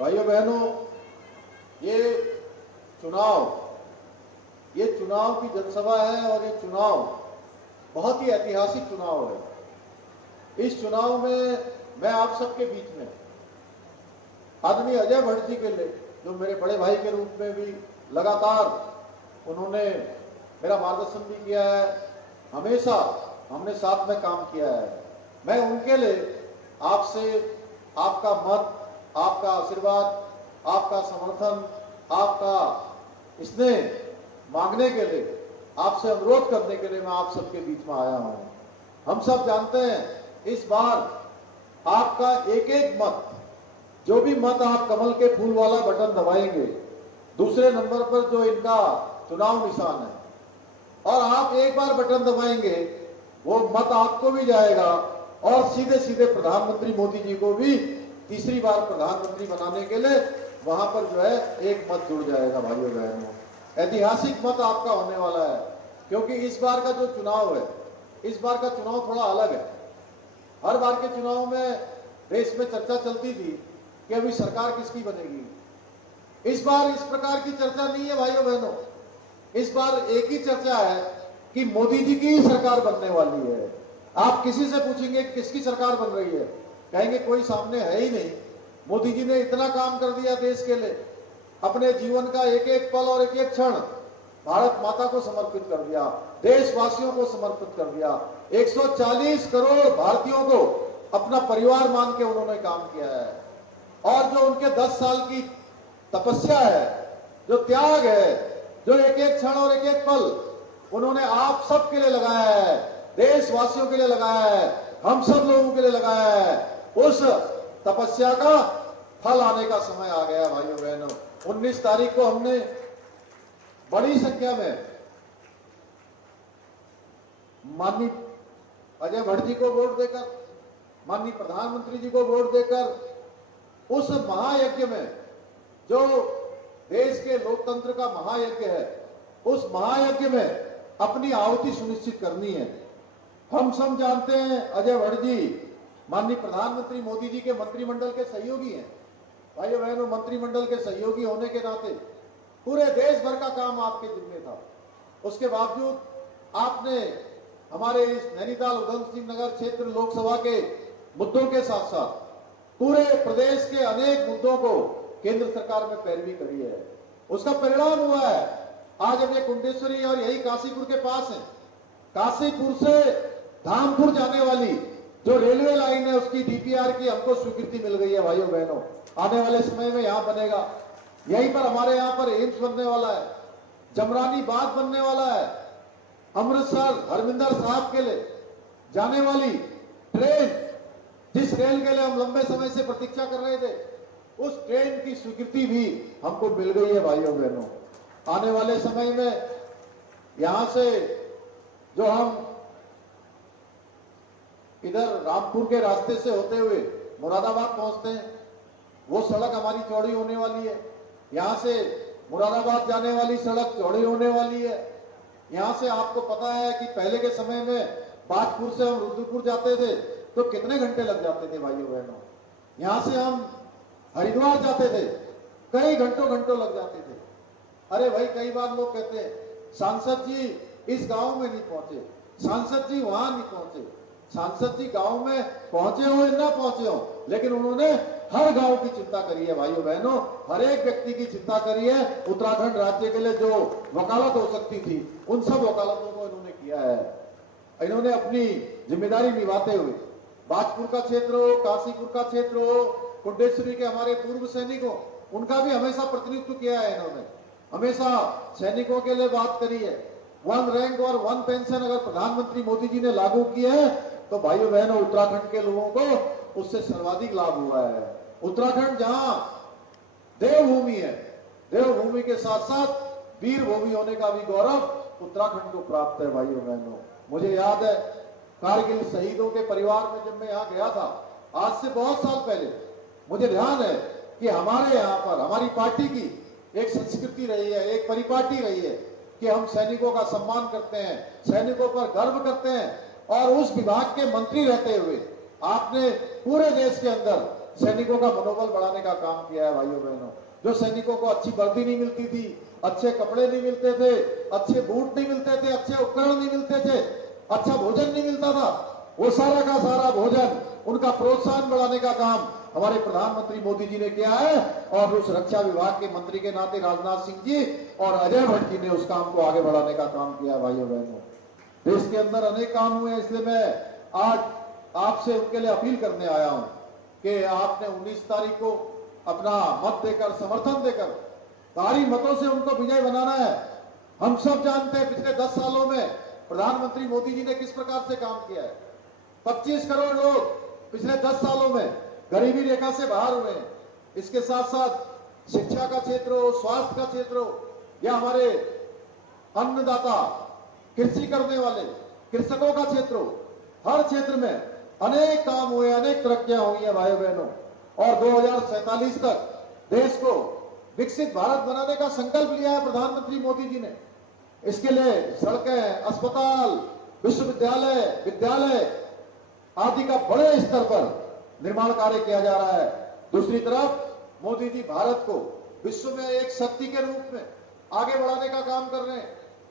भाइयों बहनों, ये चुनाव की जनसभा है और ये चुनाव बहुत ही ऐतिहासिक चुनाव है। इस चुनाव में मैं आप सबके बीच में आदरणीय अजय भट्ट जी के लिए, जो मेरे बड़े भाई के रूप में भी लगातार उन्होंने मेरा मार्गदर्शन भी किया है, हमेशा हमने साथ में काम किया है, मैं उनके लिए आपसे आपका मत, आपका आशीर्वाद, आपका समर्थन, आपका स्नेह मांगने के लिए, आपसे अनुरोध करने के लिए मैं आप सबके बीच में आया हूं। हम सब जानते हैं इस बार आपका एक एक मत, जो भी मत आप कमल के फूल वाला बटन दबाएंगे, दूसरे नंबर पर जो इनका चुनाव निशान है, और आप एक बार बटन दबाएंगे वो मत आपको भी जाएगा और सीधे सीधे प्रधानमंत्री मोदी जी को भी तीसरी बार प्रधानमंत्री बनाने के लिए वहां पर जो है एक मत जुड़ जाएगा। भाइयों बहनों, ऐतिहासिक मत आपका होने वाला है, क्योंकि इस बार का जो चुनाव है, इस बार का चुनाव थोड़ा अलग है। हर बार के चुनाव में देश में चर्चा चलती थी कि अभी सरकार किसकी बनेगी। इस बार इस प्रकार की चर्चा नहीं है भाइयों बहनों, इस बार एक ही चर्चा है कि मोदी जी की ही सरकार बनने वाली है। आप किसी से पूछेंगे किसकी सरकार बन रही है, कहेंगे कोई सामने है ही नहीं। मोदी जी ने इतना काम कर दिया देश के लिए, अपने जीवन का एक एक पल और एक एक क्षण भारत माता को समर्पित कर दिया, देशवासियों को समर्पित कर दिया। 140 करोड़ भारतीयों को अपना परिवार मान के उन्होंने काम किया है, और जो उनके 10 साल की तपस्या है, जो त्याग है, जो एक एक क्षण और एक एक पल उन्होंने आप सब के लिए लगाया है, देशवासियों के लिए लगाया है, हम सब लोगों के लिए लगाया है, उस तपस्या का फल आने का समय आ गया। भाइयों बहनों, 19 तारीख को हमने बड़ी संख्या में माननीय अजय भट्ट जी को वोट देकर, माननीय प्रधानमंत्री जी को वोट देकर उस महायज्ञ में, जो देश के लोकतंत्र का महायज्ञ है, उस महायज्ञ में अपनी आहुति सुनिश्चित करनी है। हम सब जानते हैं अजय भट्ट जी माननीय प्रधानमंत्री मोदी जी के मंत्रिमंडल के सहयोगी हैं। भाइयों बहनों, मंत्रिमंडल के सहयोगी होने के नाते पूरे देश भर का काम आपके जिम्मे था। उसके बावजूद आपने हमारे इस नैनीताल उधम सिंह नगर क्षेत्र लोकसभा के मुद्दों के साथ साथ पूरे प्रदेश के अनेक मुद्दों को केंद्र सरकार में पैरवी करी है। उसका परिणाम हुआ है आज हम ये कुंडेश्वरी और यही काशीपुर के पास है, काशीपुर से धामपुर जाने वाली जो रेलवे लाइन है उसकी डीपीआर की हमको स्वीकृति मिल गई है। भाइयों बहनों, आने वाले समय में यहां बनेगा, यहीं पर हमारे यहां पर एम्स बनने वाला है, जमरानी बांध बनने वाला है, अमृतसर हरमिंदर साहब के लिए जाने वाली ट्रेन, जिस रेल के लिए हम लंबे समय से प्रतीक्षा कर रहे थे, उस ट्रेन की स्वीकृति भी हमको मिल गई है। भाइयों बहनों, आने वाले समय में यहां से जो हम इधर रामपुर के रास्ते से होते हुए मुरादाबाद पहुंचते हैं, वो सड़क हमारी चौड़ी होने वाली है। यहां से मुरादाबाद जाने वाली सड़क चौड़ी होने वाली है। यहां से आपको पता है कि पहले के समय में बाजपुर से हम रुद्रपुर जाते थे तो कितने घंटे लग जाते थे। भाइयों बहनों, यहां से हम हरिद्वार जाते थे, कई घंटों लग जाते थे। अरे भाई, कई बार लोग कहते हैं सांसद जी इस गांव में नहीं पहुंचे, सांसद जी वहां नहीं पहुंचे। सांसद जी गांव में पहुंचे हो ना पहुंचे हो, लेकिन उन्होंने हर गांव की चिंता करी है। भाइयों बहनों, हर एक व्यक्ति की चिंता करी है। उत्तराखंड राज्य के लिए जो वकालत हो सकती थी, उन सब वकालतों को इन्होंने किया है। इन्होंने अपनी जिम्मेदारी निभाते हुए बाजपुर का क्षेत्र हो, काशीपुर का क्षेत्र हो, कुंडेश्वरी के हमारे पूर्व सैनिक हो, उनका भी हमेशा प्रतिनिधित्व किया है। इन्होंने हमेशा सैनिकों के लिए बात करी है। 1 रैंक और 1 पेंशन अगर प्रधानमंत्री मोदी जी ने लागू किए हैं तो भाइयों बहनों, उत्तराखंड के लोगों को उससे सर्वाधिक लाभ हुआ है। उत्तराखंड जहां देवभूमि है, देवभूमि के साथ साथ वीर भूमि होने का भी गौरव उत्तराखंड को प्राप्त है। भाइयों बहनों, मुझे याद है कारगिल शहीदों के परिवार में जब मैं यहाँ गया था, आज से बहुत साल पहले, मुझे ध्यान है कि हमारे यहाँ पर हमारी पार्टी की एक संस्कृति रही है, एक परिपाटी रही है कि हम सैनिकों का सम्मान करते हैं, सैनिकों पर गर्व करते हैं। और उस विभाग के मंत्री रहते हुए आपने पूरे देश के अंदर सैनिकों का मनोबल बढ़ाने का काम किया है भाइयों बहनों। जो सैनिकों को अच्छी वर्दी नहीं मिलती थी, अच्छे कपड़े नहीं मिलते थे, अच्छे बूट नहीं मिलते थे, अच्छे उपकरण नहीं मिलते थे, अच्छा भोजन नहीं मिलता था, वो सारा का सारा भोजन, उनका प्रोत्साहन बढ़ाने का काम हमारे प्रधानमंत्री मोदी जी ने किया है। और उस रक्षा विभाग के मंत्री के नाते राजनाथ सिंह जी और अजय भट्ट जी ने उस काम को आगे बढ़ाने का काम किया भाइयों बहनों। देश के अंदर अनेक काम हुए, इसलिए मैं आज आपसे उनके लिए अपील करने आया हूं कि आपने 19 तारीख को अपना मत देकर, समर्थन देकर, भारी मतों से उनको विजय बनाना है। हम सब जानते हैं पिछले 10 सालों में प्रधानमंत्री मोदी जी ने किस प्रकार से काम किया है। 25 करोड़ लोग पिछले 10 सालों में गरीबी रेखा से बाहर हुए हैं। इसके साथ साथ शिक्षा का क्षेत्र हो, स्वास्थ्य का क्षेत्र हो, या हमारे अन्नदाता, कृषि करने वाले कृषकों का क्षेत्र हो, हर क्षेत्र में अनेक काम हुए, अनेक तरक्कियां हुई हैं भाइयों बहनों। और 2047 तक देश को विकसित भारत बनाने का संकल्प लिया है प्रधानमंत्री मोदी जी ने। इसके लिए सड़कें, अस्पताल, विश्वविद्यालय, विद्यालय आदि का बड़े स्तर पर निर्माण कार्य किया जा रहा है। दूसरी तरफ मोदी जी भारत को विश्व में एक शक्ति के रूप में आगे बढ़ाने का काम कर रहे हैं।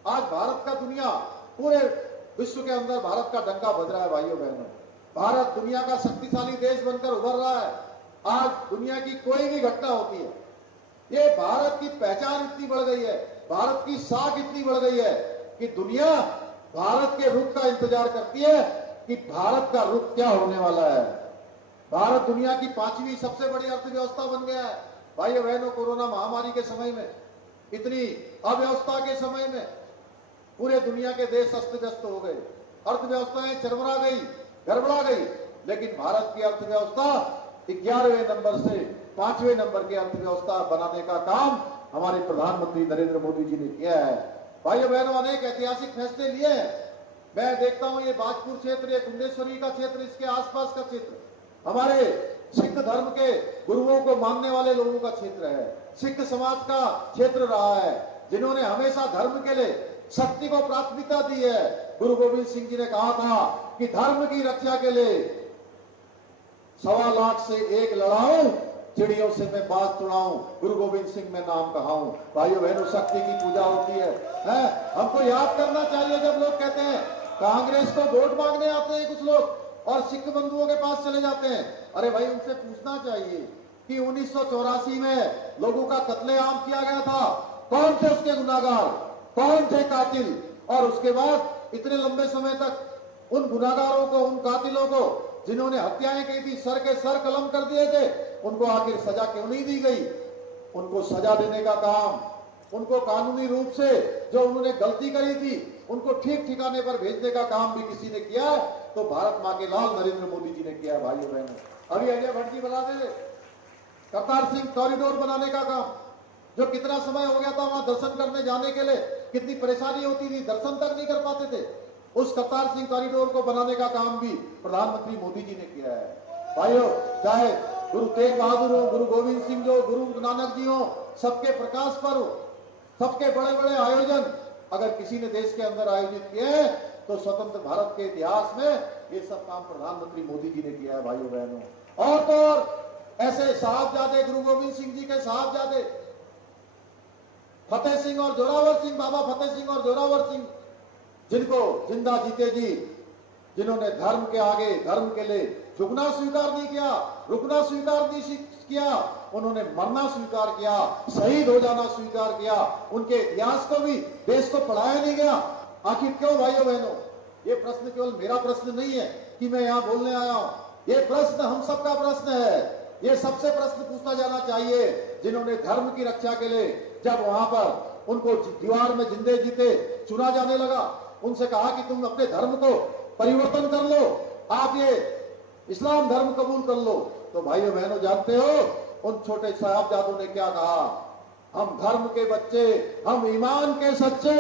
आज भारत का दुनिया, पूरे विश्व के अंदर भारत का डंका बज रहा है भाइयों बहनों। भारत दुनिया का शक्तिशाली देश बनकर उभर रहा है। आज दुनिया की कोई भी घटना होती है, ये भारत की पहचान इतनी बढ़ गई है, भारत की साख इतनी बढ़ गई है कि दुनिया भारत के रुख का इंतजार करती है कि भारत का रुख क्या होने वाला है। भारत दुनिया की 5वीं सबसे बड़ी अर्थव्यवस्था बन गया है भाइयों बहनों। कोरोना महामारी के समय में, इतनी अव्यवस्था के समय में पूरे दुनिया के देश अस्त व्यस्त हो गए, अर्थव्यवस्थाएं चरमरा गई, गड़बड़ा गई, लेकिन भारत की अर्थव्यवस्था 11वें नंबर से 5वें नंबर की अर्थव्यवस्था बनाने का काम हमारे प्रधानमंत्री नरेंद्र मोदी जी ने किया है। भाइयों बहनों, अनेक ऐतिहासिक फैसले लिए हैं। मैं देखता हूं ये बाजपुर क्षेत्र, ये कुंडेश्वरी का क्षेत्र, इसके आसपास का क्षेत्र हमारे सिख धर्म के गुरुओं को मानने वाले लोगों का क्षेत्र है, सिख समाज का क्षेत्र रहा है, जिन्होंने हमेशा धर्म के लिए शक्ति को प्राथमिकता दी है। गुरु गोविंद सिंह जी ने कहा था कि धर्म की रक्षा के लिए 1.25 लाख से 1 लड़ाऊं, चिड़ियों से मैं बात सुनाऊं, गुरु गोविंद सिंह में नाम कहाऊं। भाइयों बहनों, शक्ति की पूजा होती है? हमको याद करना चाहिए जब लोग कहते हैं कांग्रेस को वोट मांगने आते हैं कुछ लोग और सिख बंधुओं के पास चले जाते हैं। अरे भाई, उनसे पूछना चाहिए कि 1984 में लोगों का कत्लेआम किया गया था, कौन थे उसके गुनाहगार, कौन थे कातिल, और उसके बाद इतने लंबे समय तक उन गुनाहगारों को, उन कातिलों को जिन्होंने हत्याएं की थी, सर के सर कलम कर दिए थे, उनको आखिर सजा क्यों नहीं दी गई? उनको सजा देने का काम, उनको कानूनी रूप से जो उन्होंने गलती करी थी उनको ठीक ठिकाने पर भेजने का काम भी किसी ने किया है तो भारत मां के लाल नरेंद्र मोदी जी ने किया है। भाइयों बहनों, अभी अजय भट्ट जी बना दे करतार सिंह कॉरिडोर बनाने का काम, जो कितना समय हो गया था वहां दर्शन करने जाने के लिए, कितनी परेशानी होती थी, दर्शन तक नहीं कर पाते थे। उस करतार सिंह कॉरिडोर को बनाने का काम भी प्रधानमंत्री मोदी जी ने किया है। भाइयों, चाहे गुरु तेग बहादुर हो, गुरु गोविंद सिंह हो, गुरु नानक जी हो, सबके प्रकाश पर्व, सबके बड़े बड़े आयोजन अगर किसी ने देश के अंदर आयोजित किए हैं तो स्वतंत्र भारत के इतिहास में ये सब काम प्रधानमंत्री मोदी जी ने किया है। भाइयों बहनों, और तो और ऐसे साहबजादे, गुरु गोविंद सिंह जी के साहबजादे फतेह सिंह और जोरावर सिंह, बाबा फतेह सिंह और जोरावर सिंह, जिनको जिंदा जीते जी, जिन्होंने धर्म के आगे, धर्म के लिए झुकना स्वीकार नहीं किया, रुकना स्वीकार नहीं किया, उन्होंने मरना स्वीकार किया, शहीद हो जाना स्वीकार किया। उनके इतिहास को भी देश को पढ़ाया नहीं गया। आखिर क्यों भाइयों बहनों? ये प्रश्न केवल मेरा प्रश्न नहीं है कि मैं यहाँ बोलने आया हूं, ये प्रश्न हम सबका प्रश्न है। ये सबसे प्रश्न पूछा जाना चाहिए जिन्होंने धर्म की रक्षा के लिए, जब वहां पर उनको दीवार में जिंदे जीते चुना जाने लगा, उनसे कहा कि तुम अपने धर्म को परिवर्तन कर लो, आप ये इस्लाम धर्म कबूल कर लो, तो भाइयों बहनों जानते हो उन छोटे साहबजादों ने क्या कहा? हम धर्म के बच्चे, हम ईमान के सच्चे,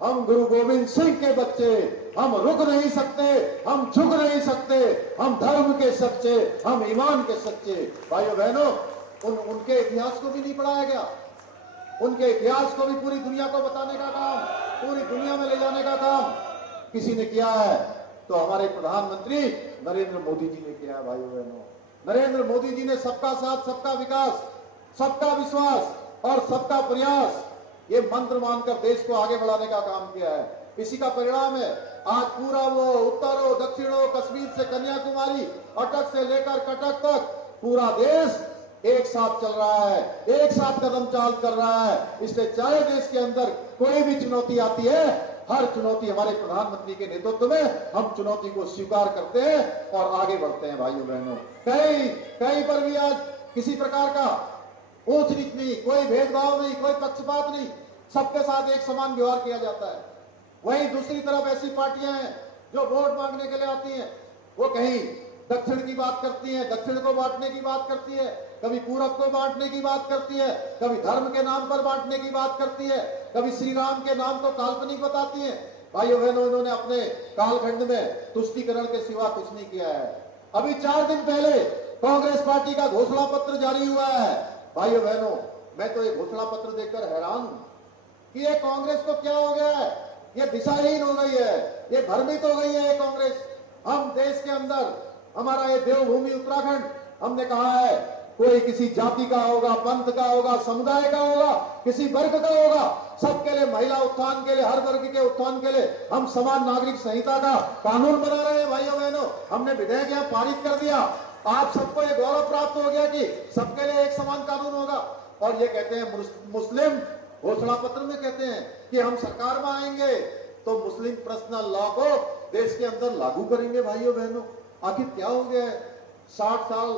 हम गुरु गोविंद सिंह के बच्चे, हम रुक नहीं सकते, हम झुक नहीं सकते, हम धर्म के सच्चे, हम ईमान के सच्चे। भाइयों बहनों, उनके इतिहास को भी नहीं पढ़ाया गया। उनके इतिहास को भी पूरी दुनिया को बताने का काम, पूरी दुनिया में ले जाने का काम किसी ने किया है तो हमारे प्रधानमंत्री नरेंद्र मोदी जी ने किया है। भाइयों बहनों, नरेंद्र मोदी जी ने सबका साथ, सबका विकास, सबका विश्वास और सबका प्रयास ये मंत्र मानकर देश को आगे बढ़ाने का काम किया है। इसी का परिणाम है आज पूरा वो उत्तर हो, दक्षिण हो, कश्मीर से कन्याकुमारी, अटक से लेकर कटक तक पूरा देश एक साथ चल रहा है, एक साथ कदम चाल कर रहा है। इसलिए चाहे देश के अंदर कोई भी चुनौती आती है, हर चुनौती हमारे प्रधानमंत्री के नेतृत्व में हम चुनौती को स्वीकार करते हैं और आगे बढ़ते हैं। भाइयों बहनों, कहीं पर भी आज किसी प्रकार का ऊंच नीच नहीं, कोई भेदभाव नहीं, कोई पक्षपात नहीं, सबके साथ एक समान व्यवहार किया जाता है। वहीं दूसरी तरफ ऐसी पार्टियां हैं जो वोट मांगने के लिए आती हैं, वो कहीं दक्षिण की बात करती हैं, दक्षिण को बांटने की बात करती है, कभी पूरब को बांटने की बात करती है, कभी धर्म के नाम पर बांटने की बात करती है, कभी श्री राम के नाम को काल्पनिक बताती है। भाइयों बहनों, इन्होंने अपने कालखंड में तुष्टीकरण के सिवा कुछ नहीं किया है। अभी 4 दिन पहले कांग्रेस पार्टी का घोषणा पत्र जारी हुआ है। भाइयों बहनों, मैं तो ये घोषणा पत्र देखकर हैरान हूं कि ये कांग्रेस को क्या हो गया है, ये दिशाहीन हो गई है, ये भ्रमित हो गई है ये कांग्रेस। हम देश के अंदर, हमारा ये देवभूमि उत्तराखंड, हमने कहा है कोई किसी जाति का होगा, पंथ का होगा, समुदाय का होगा, किसी वर्ग का होगा, सबके लिए, महिला उत्थान के लिए, हर वर्ग के उत्थान के लिए हम समान नागरिक संहिता का कानून बना रहे हैं। भाइयों बहनों, हमने विधेयक यहां पारित कर दिया। आप सबको ये गौरव प्राप्त हो गया कि सबके लिए एक समान कानून होगा। और ये कहते हैं मुस्लिम घोषणा पत्र में कहते हैं कि हम सरकार में आएंगे तो मुस्लिम पर्सनल लॉ को देश के अंदर लागू करेंगे। भाइयों बहनों, आखिर क्या हो गया है? 60 साल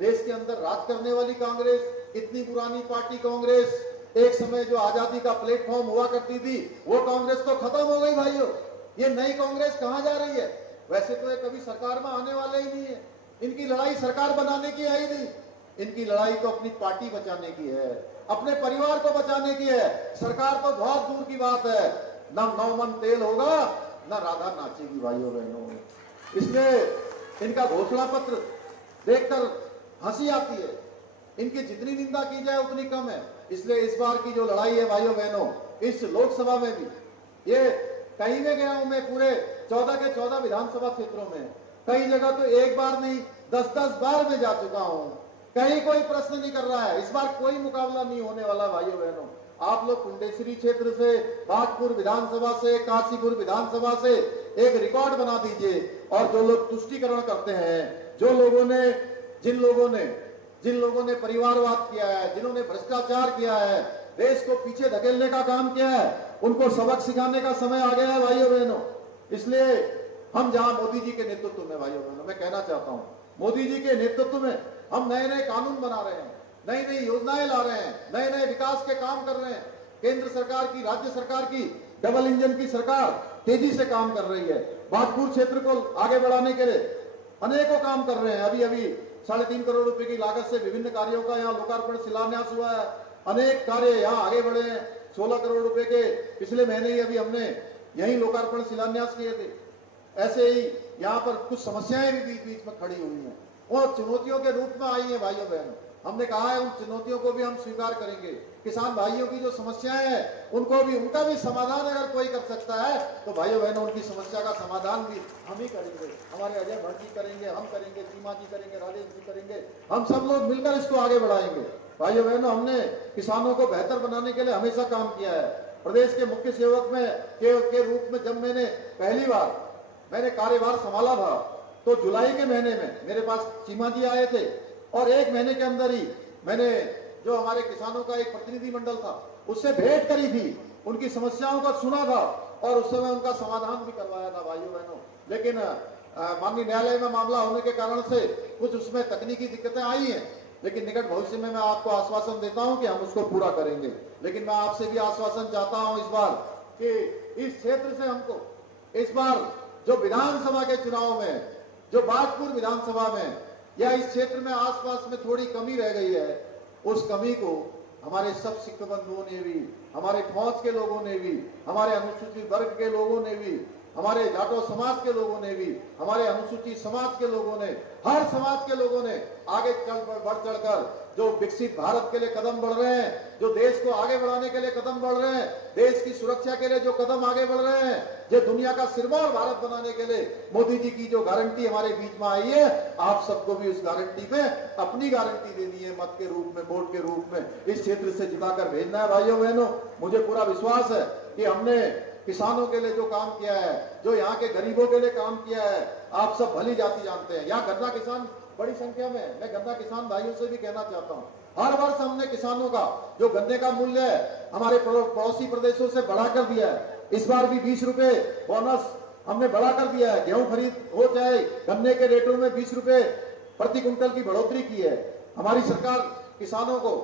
देश के अंदर राज करने वाली कांग्रेस, इतनी पुरानी पार्टी कांग्रेस, एक समय जो आजादी का प्लेटफॉर्म हुआ करती थी, वो कांग्रेस तो खत्म हो गई। भाइयों, ये नई कांग्रेस कहां जा रही है? वैसे तो ये कभी सरकार में आने वाले ही नहीं है। इनकी लड़ाई सरकार बनाने की है ही नहीं, इनकी लड़ाई तो अपनी पार्टी बचाने की है, अपने परिवार को बचाने की है। सरकार तो बहुत दूर की बात है। न 9 मन तेल होगा, न राधा नाचेगी। भाइयों बहनों, इसलिए इनका घोषणा पत्र देखकर हंसी आती है। इनकी जितनी निंदा की जाए उतनी कम है। इसलिए इस बार की जो लड़ाई है भाइयों बहनों, इस लोकसभा में भी, ये कहीं में गया हूं मैं, पूरे 14 के 14 विधानसभा क्षेत्रों में, कई जगह तो एक बार नहीं 10-10 बार में जा चुका हूं, कहीं कोई प्रश्न नहीं कर रहा है। इस बार कोई मुकाबला नहीं होने वाला। भाइयों बहनों, आप लोग कुंडेश्वरी क्षेत्र से, बागपुर विधानसभा से, काशीपुर विधानसभा से एक रिकॉर्ड बना दीजिए। और जो लोग तुष्टीकरण करते हैं, जिन लोगों ने परिवारवाद किया है, जिन्होंने भ्रष्टाचार किया है, देश को पीछे धकेलने का काम किया है, उनको सबक सिखाने का समय आ गया है। भाइयों बहनों, इसलिए हम जहां मोदी जी के नेतृत्व में, भाइयों बहनों, मैं कहना चाहता हूं, मोदी जी के नेतृत्व में हम नए नए कानून बना रहे हैं, नई नई योजनाएं ला रहे हैं, नए नए विकास के काम कर रहे हैं। केंद्र सरकार की, राज्य सरकार की डबल इंजन की सरकार तेजी से काम कर रही है। बागपुर क्षेत्र को आगे बढ़ाने के लिए अनेकों काम कर रहे हैं। अभी 3.5 करोड़ रुपए की लागत से विभिन्न कार्यों का यहाँ लोकार्पण, शिलान्यास हुआ है। अनेक कार्य यहाँ आगे बढ़े हैं। 16 करोड़ रुपए के पिछले महीने ही अभी हमने यही लोकार्पण, शिलान्यास किए थे। ऐसे ही यहाँ पर कुछ समस्याएं भी बीच बीच में खड़ी हुई हैं, और चुनौतियों के रूप में आई है। भाइयों बहनों, हमने कहा है उन चुनौतियों को भी हम स्वीकार करेंगे। किसान भाइयों की जो समस्याएं हैं, उनका भी समाधान अगर कोई कर सकता है तो भाइयों बहनों, उनकी समस्या का समाधान भी हम ही करेंगे। हमारे अजय भट्ट जी करेंगे, हम करेंगे, सीमा जी करेंगे, राजेश जी करेंगे, हम सब लोग मिलकर इसको आगे बढ़ाएंगे। भाइयों बहनों, हमने किसानों को बेहतर बनाने के लिए हमेशा काम किया है। प्रदेश के मुख्य सेवक के रूप में जब मैंने पहली बार कार्यभार संभाला था, तो जुलाई के महीने में मेरे पास चीमा जी आए थे, और 1 महीने के अंदर ही मैंने जो हमारे किसानों का एक प्रतिनिधि मंडल था, उससे भेंट करी थी, उनकी समस्याओं को सुना था, और उस समय उनका समाधान भी करवाया था। भाइयों बहनों, लेकिन माननीय न्यायालय में मामला होने के कारण से कुछ उसमें तकनीकी दिक्कतें आई हैं, लेकिन निकट भविष्य में मैं आपको आश्वासन देता हूं कि हम उसको पूरा करेंगे। लेकिन मैं आपसे भी आश्वासन चाहता हूं इस बार कि इस क्षेत्र से हमको इस बार जो विधानसभा के चुनाव में, जो बागपुर विधानसभा में या इस क्षेत्र में आसपास में थोड़ी कमी रह गई है, उस कमी को हमारे सब सिख बंधुओं ने भी, हमारे फौज के लोगों ने भी, हमारे अनुसूचित वर्ग के लोगों ने भी, हमारे जाटो समाज के लोगों ने भी, हमारे अनुसूचित समाज के लोगों ने, हर समाज के लोगों ने आगे बढ़ चढ़कर जो विकसित भारत के लिए कदम बढ़ रहे हैं, जो देश को आगे बढ़ाने के लिए कदम बढ़ रहे हैं, देश की सुरक्षा के लिए जो कदम आगे बढ़ रहे हैं, जो दुनिया का सिरमौर भारत बनाने के लिए मोदी जी की जो गारंटी हमारे बीच में आई है, आप सबको भी उस गारंटी पे अपनी गारंटी देनी है, मत के रूप में, वोट के रूप में इस क्षेत्र से जिताकर भेजना है। भाइयों बहनों, मुझे पूरा विश्वास है कि हमने किसानों के लिए जो काम किया है, जो यहाँ के गरीबों के लिए काम किया है, आप सब भली जाति जानते हैं। यहाँ गन्ना किसान बड़ी संख्या में, मैं गन्ना किसान भाइयों से भी कहना चाहता हूँ, हर वर्ष हमने किसानों का जो गन्ने का मूल्य है हमारे पड़ोसी प्रदेशों से बढ़ा कर दिया है। इस बार भी 20 रुपए बोनस हमने बढ़ा कर दिया है। गेहूं खरीद हो चाहे गन्ने के रेटों में 20 रुपए प्रति कुंटल की बढ़ोतरी की है। हमारी सरकार किसानों को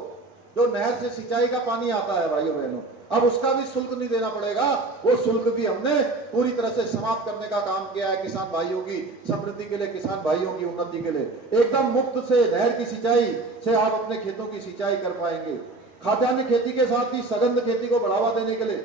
जो नहर से सिंचाई का पानी आता है भाइयों बहनों, अब उसका भी शुल्क नहीं देना पड़ेगा। वो शुल्क भी हमने पूरी तरह से समाप्त करने का काम किया है, किसान भाइयों की समृद्धि के लिए, किसान भाइयों की उन्नति के लिए। एकदम मुफ्त से नहर की सिंचाई से आप अपने खेतों की सिंचाई कर पाएंगे। खाद्यान्न खेती के साथ ही सघन खेती को बढ़ावा देने के लिए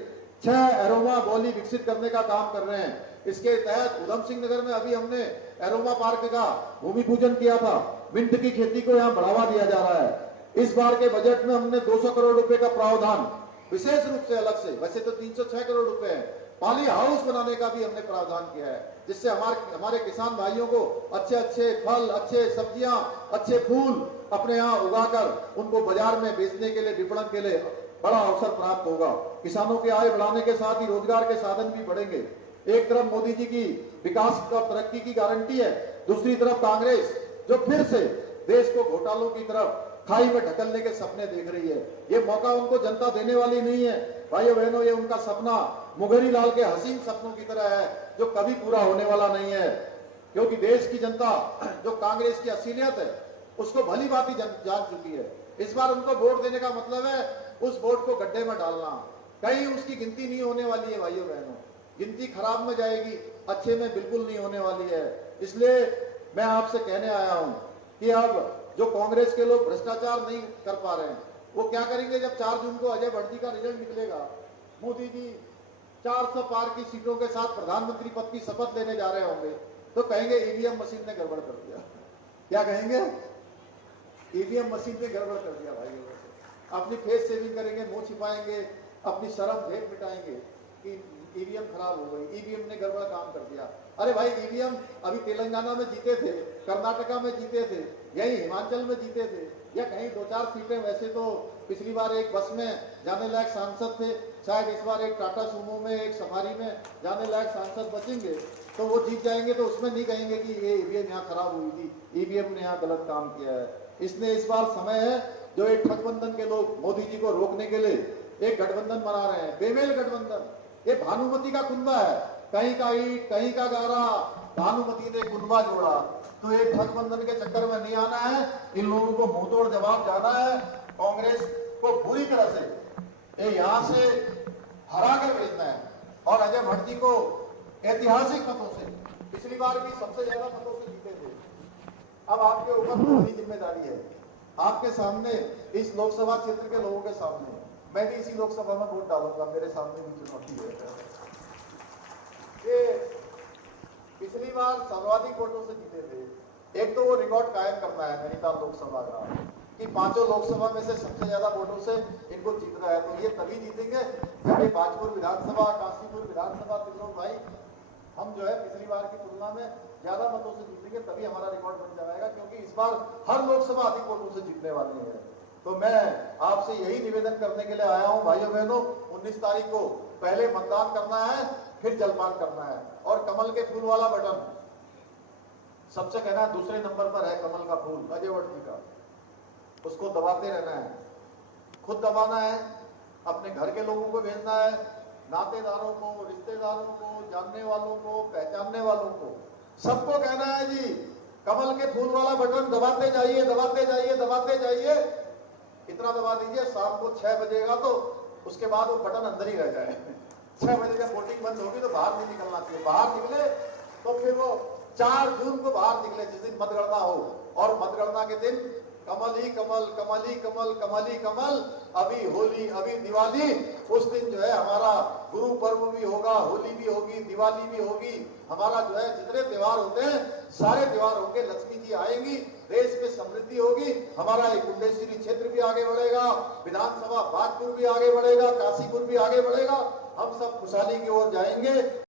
6 एरोमा वैली विकसित करने का काम कर रहे हैं। इसके तहत उधम सिंह नगर में अभी हमने एरोमा पार्क का भूमि पूजन किया था। मिंट की खेती को यहाँ बढ़ावा दिया जा रहा है। इस बार के बजट में हमने 200 करोड़ रुपए का प्रावधान विशेष रूप से अलग से, वैसे तो 306 करोड़ रुपए है, पाली हाउस बनाने का भी हमने प्रावधान किया है, जिससे हमारे किसान भाइयों को अच्छे अच्छे फल, अच्छे सब्जियां, अच्छे फूल अपने यहाँ उगाकर उनको बाजार में बेचने के लिए, विपणन के लिए बड़ा अवसर प्राप्त होगा। किसानों की आय बढ़ाने के साथ ही रोजगार के साधन भी बढ़ेंगे। एक तरफ मोदी जी की विकास और तरक्की की गारंटी है, दूसरी तरफ कांग्रेस जो फिर से देश को घोटालों की तरफ, खाई में ढकलने के सपने देख रही है। ये मौका उनको जनता देने वाली नहीं है भाइयों बहनों। ये उनका सपना मुगरी लाल के हसीन सपनों की तरह है, जो कभी पूरा होने वाला नहीं है। क्योंकि देश की जनता जो कांग्रेस की असलियत है उसको भली भांति जान चुकी है। इस बार उनको वोट देने का मतलब है उस वोट को गड्ढे में डालना। कहीं उसकी गिनती नहीं होने वाली है भाइयों बहनों, गिनती खराब में जाएगी, अच्छे में बिल्कुल नहीं होने वाली है। इसलिए मैं आपसे कहने आया हूं कि अब जो कांग्रेस के लोग भ्रष्टाचार नहीं कर पा रहे हैं, वो क्या करेंगे जब 4 जून को अजय भट्टी का रिजल्ट निकलेगा, मोदी जी 400 पार की सीटों के साथ प्रधानमंत्री पद की शपथ लेने जा रहे होंगे, तो कहेंगे ईवीएम मशीन ने गड़बड़ कर दिया। क्या कहेंगे? ईवीएम मशीन ने गड़बड़ कर दिया भाई। अपनी फेस सेविंग करेंगे, मुंह छिपाएंगे, अपनी शर्म भेद मिटाएंगे कि ईवीएम खराब हो गई, ईवीएम ने गड़बड़ काम कर दिया। अरे भाई, ईवीएम अभी तेलंगाना में जीते थे, कर्नाटका में जीते थे, यही हिमाचल में जीते थे, या कहीं 2-4 सीटें। वैसे तो पिछली बार एक बस में जाने लायक सांसद थे, शायद इस बार एक टाटा सूमो में, एक सफारी में जाने लायक सांसद बचेंगे, तो वो जीत जाएंगे। तो उसमें नहीं कहेंगे कि ये ईवीएम यहाँ खराब हुई थी, ईवीएम ने यहाँ गलत काम किया है। इसलिए इस बार समय है जो एक गठबंधन के लोग मोदी जी को रोकने के लिए एक गठबंधन बना रहे हैं, बेमेल गठबंधन। ये भानुमति का कुनबा है, कहीं का ईट कहीं का गारा, भानुमति ने कुनबा जोड़ा। तो एक गठबंधन के चक्कर में नहीं आना है, इन लोगों को मुंहतोड़ जवाब जाना है। कांग्रेस को पूरी तरह से यहां से हरा कर भेजना है और अजय भट्टी को ऐतिहासिक मतों से, पिछली बार भी सबसे ज्यादा मतों से जीते थे। अब आपके ऊपर पूरी जिम्मेदारी है। आपके सामने, इस लोकसभा क्षेत्र के लोगों के सामने, मैं भी इसी लोकसभा में वोट डालूंगा, मेरे सामने भी चुनौती है। ये पिछली बार सर्वाधिक वोटों से जीते थे। एक तो वो रिकॉर्ड कायम करना है नैनीताल लोकसभा का कि 5 लोकसभा में से सबसे ज्यादा वोटों से इनको जीतना है। तो ये तभी जीतेंगे जब ये बाजपुर विधानसभा, काशीपुर विधानसभा, तीनों भाई हम जो है पिछली बार की तुलना में ज्यादा मतों से जीतेंगे, तभी हमारा रिकॉर्ड बन जाएगा। क्योंकि इस बार हर लोकसभा अधिक वोटों से जीतने वाले हैं। तो मैं आपसे यही निवेदन करने के लिए आया हूं भाइयों बहनों, 19 तारीख को पहले मतदान करना है, फिर जलपान करना है। और कमल के फूल वाला बटन सबसे कहना है, दूसरे नंबर पर है कमल का फूल अजय भट्टी का, उसको दबाते रहना है, खुद दबाना है, अपने घर के लोगों को भेजना है, नातेदारों को, रिश्तेदारों को, जानने वालों को, पहचानने वालों को, सबको कहना है जी कमल के फूल वाला बटन दबाते जाइए, दबाते जाइए, दबाते जाइए। इतना दबा दीजिए, शाम को 6 बजेगा तो उसके बाद वो बटन अंदर ही रह जाए। 6 बजे जब वोटिंग बंद होगी तो बाहर नहीं निकलना चाहिए। बाहर निकले तो फिर वो 4 जून को बाहर निकले, जिस दिन मतगणना हो। और मतगणना के दिन कमल ही कमल, कमल ही कमल, कमल ही कमल। अभी होली, अभी दिवाली। उस दिन जो है हमारा गुरु पर्व भी होगा, होली भी होगी, दिवाली भी होगी। हमारा जो है जितने त्योहार होते हैं सारे त्योहार होंगे, लक्ष्मी जी आएंगी, देश में समृद्धि होगी, हमारा एक कुंडेश्वरी क्षेत्र भी आगे बढ़ेगा, विधानसभा बागपुर भी आगे बढ़ेगा, काशीपुर भी आगे बढ़ेगा, हम सब खुशहाली की ओर जाएंगे।